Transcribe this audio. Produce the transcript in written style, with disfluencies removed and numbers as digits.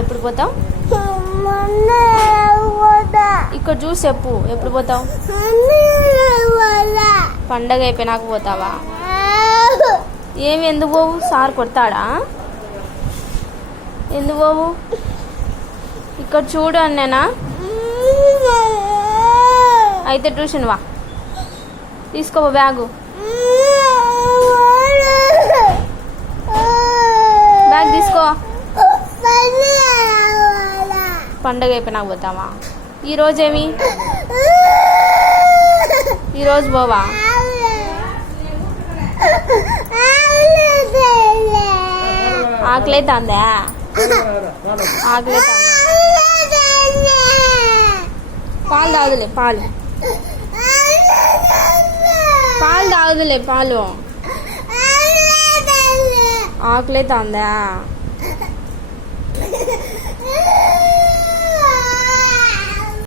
ఎప్పుడు పోతావు? ఇక్కడ చూసి చెప్పు, ఎప్పుడు పోతావు? పండగ అయిపోయినాక పోతావా? ఏమి, ఎందుకు పోవు? సార్ కొడతాడా? ఎందుకు పోవు? ఇక్కడ చూడు అన్నేనా? అయితే ట్యూషన్ వా, తీసుకో బ్యాగు. బ్యాగ్ తీసుకో. పండగ అయిపోయినాక పోతావా? ఈరోజేమి? ఈరోజు పోవా? ఆకలేతుందా? ఆకలేతుందా? పాలు తాగుదులే, పాలు తాగుదులే, పాలు. ఆకలేతుందా?